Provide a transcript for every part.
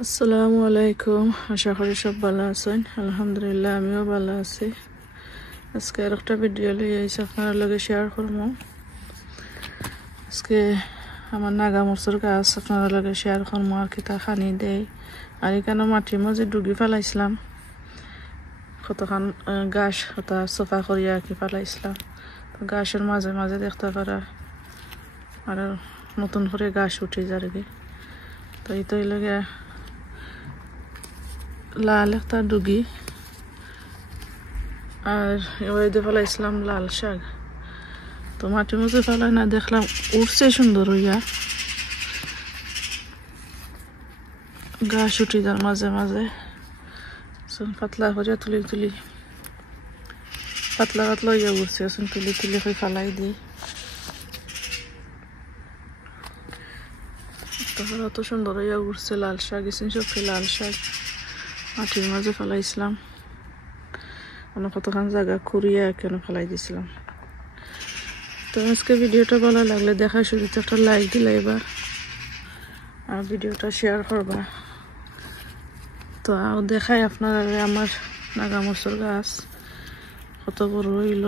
আসসালামু আলাইকুম। আশা করি সব ভালো আছেন। আলহামদুলিল্লাহ আমিও ভালো আছি। আজকে আর একটা ভিডিও লিয়ে এসে আপনার লগে শেয়ার করবো। আজকে আমার নাগা মরচুর গাছ আপনার লগে শেয়ার করবো আর কি তা খানি দেয়। আর এখানে মাটির মাঝে ডুগি ফেলাইছিলাম, কতখান গাছ ওটা সোফা করিয়া আর কি ফেলাইছিলাম। গাছের মাঝে মাঝে দেখতে পারা আর নতুন করে গাছ উঠে যায় আর কি। তো এই তো লগে লাল একটা ডুগি আর এবার দিয়ে ফেলাইছিলাম লাল শাক। তো মাটির মধ্যে ফেলাই না দেখলাম উঠছে সুন্দর হইয়া, গাছ উঠি যার মাঝে মাঝে পাতলা করে তুলি তুলি পাতলা পাতলা হইয়া উঠছে, তুলি তুলি হয়ে ফেলাই দিই। তখন অত সুন্দর হইয়া উঠছে লাল শাক, সবকে লাল শাক মাটির মাঝে ফেলাইছিলাম। অনেক কতখান জায়গা খুঁড়িয়া কেন ফেলাই দিছিলাম। তো আজকে ভিডিওটা ভালো লাগলে দেখা শুরুতে একটা লাইক দিলে এবার আর ভিডিওটা শেয়ার করবা। তো দেখাই আপনারা আমার নাগা মরচুর গাছ কত বড় হইল,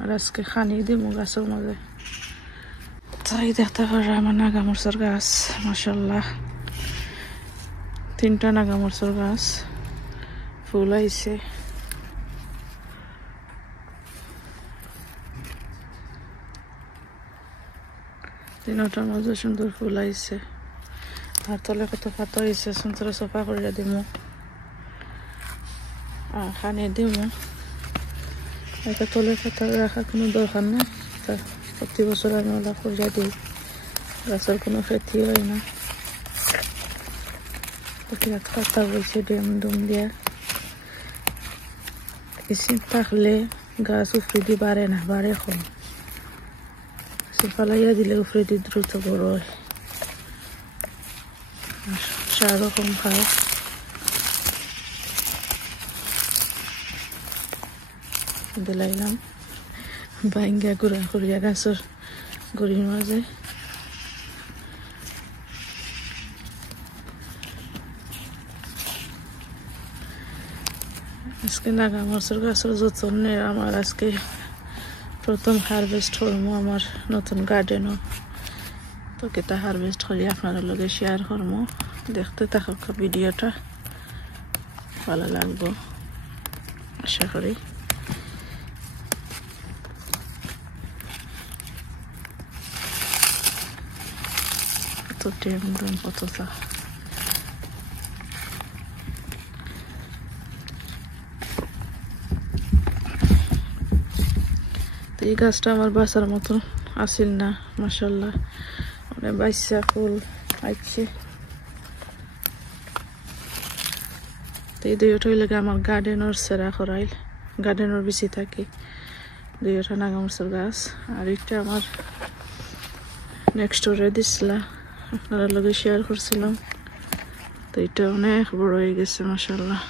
আর আজকে খানি দিব গাছের মাঝে। তাই দেখতে পারে আমার নাগা মরচুর গাছ, মাশাআল্লাহ 3টা নাগা মরচুর গাছ ফুল আইছে। তিনটার মাঝে সুন্দর ফুল আইছে আর তলে কত পাতা হয়েছে, সুন্দর সফা করে দিব আর খানি দিব। এটা তলে পাতা রাখার কোনো দরকার নাই, প্রতি বছর আমি ওলা করিয়া দিই, গাছের কোনো ক্ষতি হয় না। পাতা বলছে ডেম ডুম দিয়া বেশি থাকলে গাছ উফরে দিয়ে বাড়ে না, বাড়ে কম। ফালাইয়া দিলে উফরে দিয়ে দ্রুত বড় হয়, সারও কম খায়। দিলাইলাম ভাঙ্গা গুড়া করিয়া গাছের গড়ির মাঝে। আজকে নাগা মরচুর গাছের যত্নে আমার আজকে প্রথম হারভেস্ট করবো আমার নতুন গার্ডেনও। তো কেটা হারভেস্ট করি আপনার লগে শেয়ার করবো, দেখতে থাকুক ভিডিওটা, ভালো লাগবো আশা করি। কত টেম ডুম কতটা এই গাছটা আমার বাসার মতন আসিল না, মাশাআল্লাহ অনেক বাচ্চা ফুল আইছে। তো এই দুইটা হইলে আমার গার্ডেনের সেরা করাইল, গার্ডেনের বেশি থাকে দুইটা নাগা মরচুর গাছ। আর একটা আমার নেক্সট ডোরে দিছিলা, আপনারা লগে শেয়ার করছিলাম। তো এটা অনেক বড় হয়ে গেছে মাশাআল্লাহ।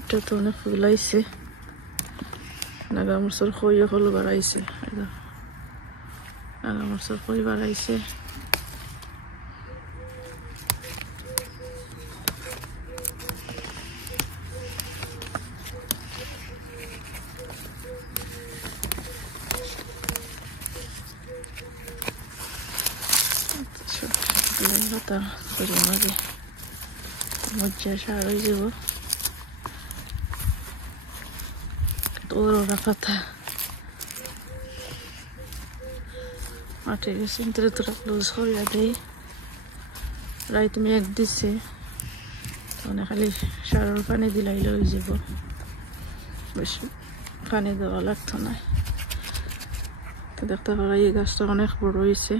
এটা তো অনেক ফুল আইছে, নাগা মরচুর খই হল বাড়াইছে, নাগা মরচুর খই বাড়াইছে। লতা গড়ির মাঝে মজ্জা সার হয়ে যাব, ওরা পাতা মাঠে গেছে তোরা ক্লোজ করিয়া দেই। রাইত মেঘ দিছে, মানে খালি সারের পানি দিলাইলে হয়ে যাব, বেশি পানি দেওয়া লাগতো না। তো দেখতে পারা এই গাছটা অনেক বড় হয়েছে।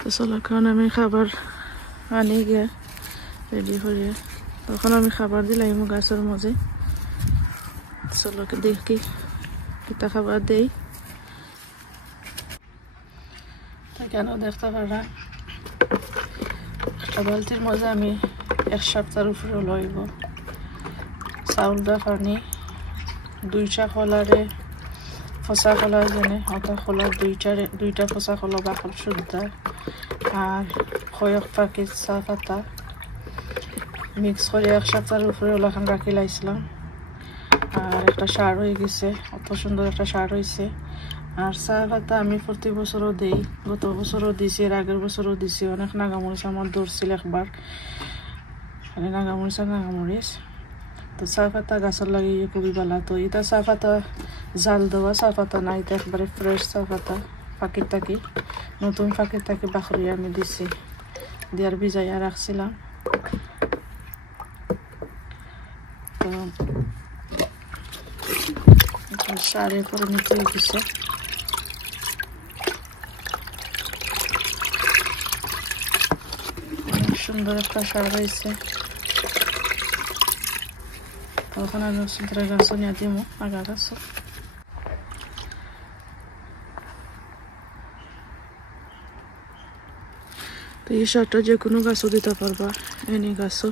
তো চলো কারণ আমি খাবার আনি গিয়ে রেডি করিয়া, তখন আমি খাবার দিলাম গাছের মাঝে। চলো দেখি কিতা খাবার দেই। কেন দেখতে পারা একটা বালতির মাঝে আমি 1 সপ্তাহের উপরে লইব। চাউল দা পানি দুইটা খোলারে ফসা খোলা জানে ওটা খোলা দুইটা ফসা খোলা বাকল শুদ্ধা আর কয়েক প্যাকেট চা পাতা মিক্স করে একসাথে উপরে ওলাখান রাখি লাইছিলাম আর একটা সার হয়ে গেছে অত সুন্দর একটা সার হয়েছে আর চা পাতা আমি প্রতি বছরও দিই গত বছরও দিছি এর আগের বছরও দিছি অনেক নাগামরিচ আমার ধরছিল একবার মানে নাগামরিচ তো চা পাতা গাছের লাগিয়ে খুবই ভালো তো এটা চা পাতা জাল দেওয়া চা পাতা না এটা একবারে ফ্রেশ চা পাতা পাখির থাকি নতুন পাখির থাকি বাখরিয়ে আমি দিছি দিয়ার ভিজাইয়া রাখছিলাম তো সারে করে নিতে গেছে অনেক সুন্দর একটা সার হয়েছে তখন আমি সুন্দর গাছ নিয়ে দিব আগা গাছ তো এই সারটা যে কোনো গাছও দিতে পারবা এনি গাছও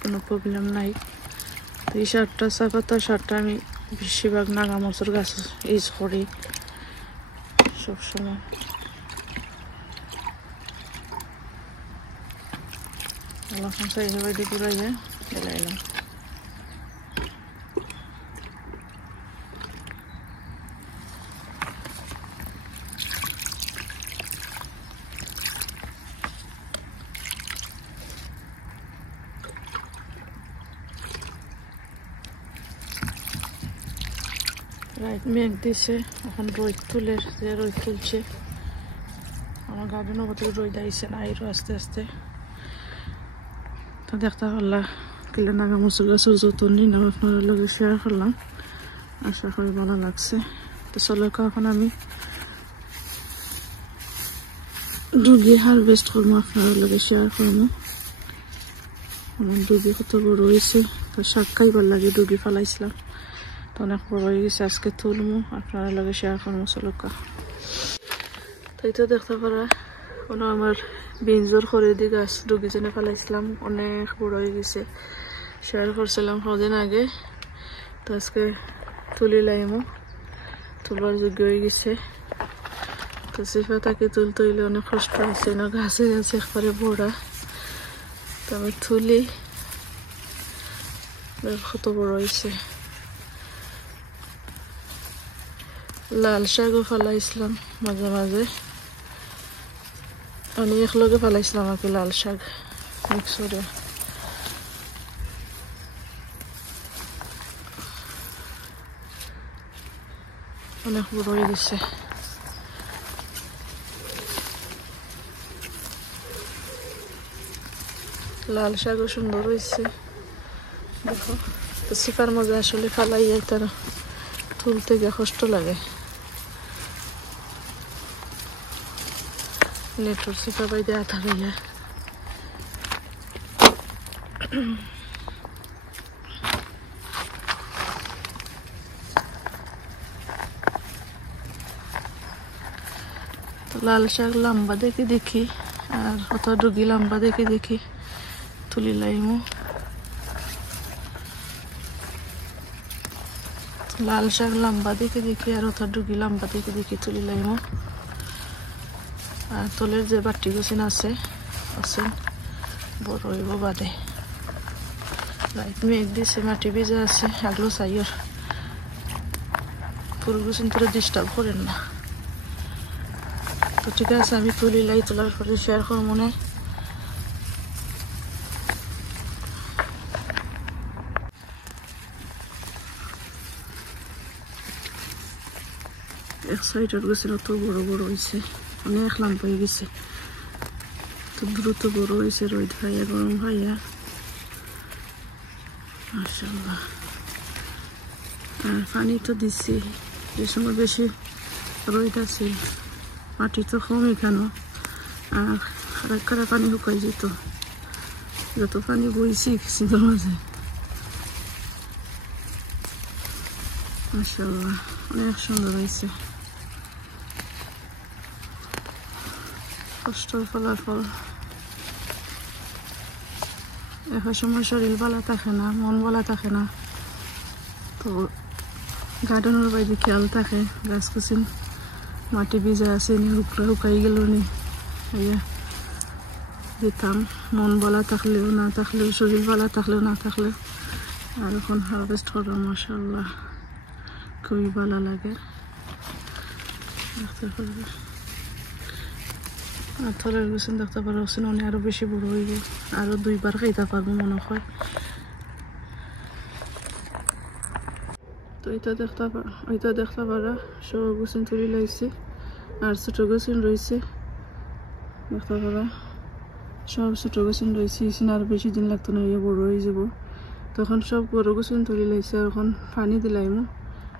কোনো প্রবলেম নাই তো এই সারটা চা পাতা সারটা আমি বেশিরভাগ নাগামরিচের গাছ ইউজ করি সবসময় এখন সেইভাবে দিয়ে পুরাইয়া ঢেলাইলাম রাইট মেঘ দিছে এখন রোদ তুলে যে রোদ তুলছে আমার গার্ডেন ওপর থেকে রোদ আইছে না আইরো আস্তে আস্তে তো দেখতে পারলা কিলো নাগামরিচের গাছের যত্ন নিলাম আপনাদের লগে শেয়ার করলাম আশা করি ভালো লাগছে তো চলো এখন আমি ডুগি হারভেস্ট করবো আপনাদের লগে শেয়ার করবো আমার ডুগি কত বড় হয়েছে তো শাক খাইবার লাগে ডুগি ফেলাইছিলাম তো অনেক বড় হয়ে গেছে আজকে তুলমু আপনারা লগে শেয়ার করবো চলকা তাই তো দেখতে পারা কোনো আমার বিনজোর খরিদি গাছ ডুগি জেনে ফেলাইছিলাম অনেক বড় হয়ে গেছে শেয়ার করছিলাম কদিন আগে তো আজকে তুলি লাইমু তুলবার যোগ্য হয়ে গেছে তো সিফা তাকে তুলতে হইলে অনেক কষ্ট হয়েছে না গাছে গাছে একবারে বড়া তো আমি তুলি কত বড় হয়েছে লাল শাকও ফেলাইছিলাম মাঝে মাঝে আমি একলগে ফেলাইছিলাম আর কি লাল শাক মিক্স করে অনেক বড় হয়ে গেছে লাল শাকও সুন্দর হয়েছে দেখো তো সিপার মধ্যে আসলে ফেলাই যায় তারা তুলতে গিয়ে কষ্ট লাগে নেটর সিপা বাইদে আথা গিয়া তো লাল শাক লম্বা দেখে দেখি আর কত ডুগি লম্বা দেখে দেখি তুলি লাইমু লাল শাক লম্বা দেখে দেখি আর কত ডুগি লম্বা দেখে দেখি তুলি লাইমু আর তোলের যে বাটি গুছিন আছে বড় হইব বাদে রাইট মেঘ দিছে মাটি ভিজা আছে আগলো চাইর ফুল গুছিন তোরা ডিস্টার্ব করেন না তো ঠিক আছে আমি তুলি লাই তোলার পরে শেয়ার করব মনে এক সাইডের গুছিন অত বড় বড় হয়েছে অনেক লম্বা হয়ে গেছে তো দ্রুত বড় হয়েছে রোদ খাইয়া গরম খাইয়া মাশাআল্লাহ আর পানি তো দিচ্ছি যে সময় বেশি রোদ আছে মাটি তো কম এখানে আর খারাপ খারাপ পানি শুকাই যেত যত পানি বইছি কিছুদের মাঝে মাশাআল্লাহ অনেক সুন্দর হয়েছে কষ্টর ফলাফল এক সময় শরীর ভালো থাকে না মন ভালো থাকে না তো গার্ডেনের বাইরে খেয়াল থাকে গাছ কুচিন মাটি ভিজা আছে নি শুকাই গেল নি দিতাম মন বলা থাকলেও না থাকলেও শরীর বলা থাকলেও না থাকলেও আর এখন হারভেস্ট করলাম মাশাআল্লাহ খুবই ভালো লাগে দেখতে পারবে আর থরের গুছেন দেখতে পারো অনেক আরো বেশি বড় হইব আরো 2 বার খাইতে পারবো মনে হয় তো এটা দেখতে পারা সব গুছেন তুলি লাইছে আর ছোট গুছেন রয়েছে দেখতে পারা সব ছোট গুছেন রয়েছে আর বেশি দিন লাগতো না বড় হয়ে যাব তখন সব বড় গুছেন তুলি লাইছে আর এখন পানি দিলাইমু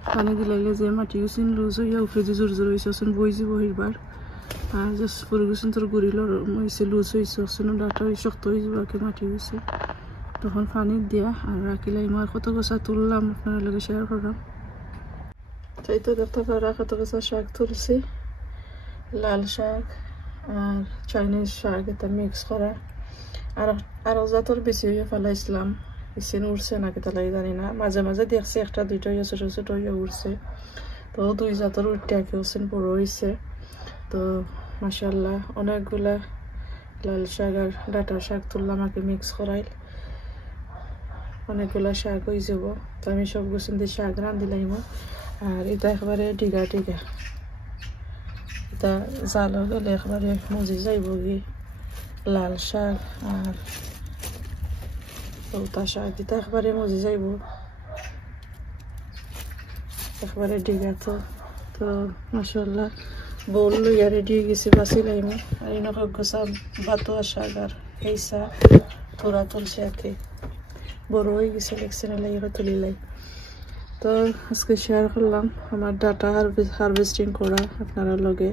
পানি দিলাইলে যে মাটি গুছেন লুজ হইয়া উপরে যে জোর জোর হয়েছে বই যাব হইবার আর জাস্ট পুরো গুছেন তোর গুড়িল হয়েছে লুজ হয়েছে ডাটা শক্ত হয়ে যাব আর কি মাটি গুছে তখন পানি দিয়া আর রাখিলাম আর কত গোছা তুললাম আপনার লগে শেয়ার করলাম তাই তো দেখতে পারা কত গোছা শাক তুলছি লাল শাক আর চাইনিজ শাক এটা মিক্স করা আর জাতর বেশি হয়ে ফেলাইছিলাম বেশি উঠছে না কেটা লাগে জানি না মাঝে মাঝে দেখছি একটা দুইটা হয়ে ছোট ছোট হয়ে উঠছে তো 2 জাতর উঠতে আঁকে হচ্ছেন বড় হয়েছে তো মাশাআল্লাহ অনেকগুলা লাল শাক আর ডাটা শাক তুললাম আঁকে মিক্স করাইল অনেকগুলা শাক হয়ে যাব তো আমি সব গুছিন দিয়ে শাক রাঁধিলাম আর এটা একবারে ডিগা এটা জাল গেলে একবারে মজি যাইব গিয়ে লাল শাক আর লতা শাক এটা একবারে মজি যাইব একবারে ডিগা তো মাশাআল্লাহ বল লইয়া রেডি হয়ে গেছে বাছিলাম আর এনেক গোছা বাতোয়া শাক আর এই শাক তোরা তুলছে আঁকে বড় হয়ে গেছে দেখছেন এলাকা তুলিলাই তো আজকে শেয়ার করলাম আমার ডাটা হারভেস্টিং করা আপনারা লগে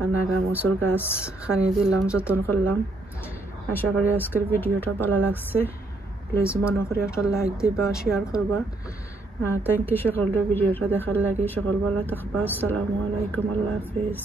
আর নাগা মসুর গাছ খানি দিলাম যত্ন করলাম আশা করি আজকের ভিডিওটা ভালো লাগছে প্লিজ মনে করে একটা লাইক দিবা শেয়ার করবা থ্যাংক ইউ সকলের ভিডিওটা দেখার লাগে সকল ভালো থাকবা আসসালামু আলাইকুম আল্লাহ হাফেজ